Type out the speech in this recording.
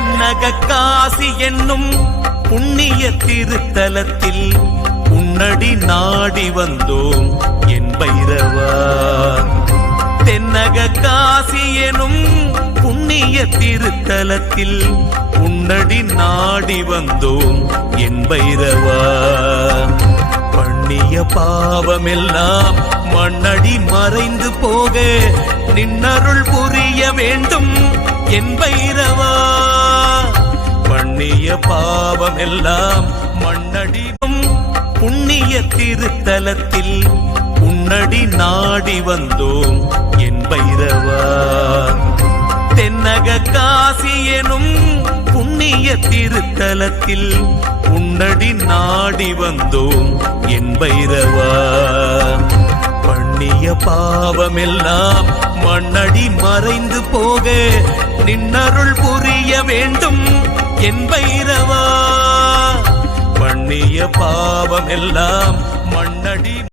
தென்னக காசி என்னும் புண்ணிய திருத்தலத்தில் உன்னடி நாடி வந்தோம் என் பைரவா. தென்னக காசி எனும் புண்ணிய திருத்தலத்தில் உன்னடி நாடி வந்தோம் என் பைரவா. பண்ணிய பாவமெல்லாம் மண்ணடி மறைந்து போக நின்னருள் புரிய வேண்டும் என் பைரவா. பண்ணிய பாவமெல்லாம் மண்ணடியும் புண்ணிய திருத்தலத்தில் உன்னடி நாடி வந்தோம் என் பைரவா. தென்னக காசி எனும் புண்ணிய திருத்தலத்தில் உன்னடி நாடி வந்தோம் என் பைரவா. பண்ணிய பாவமெல்லாம் மண்ணடி மறைந்து போக நின்னருள் புரிய வேண்டும் என் பைரவா. பண்ணிய பாவமெல்லாம் மண்ணடி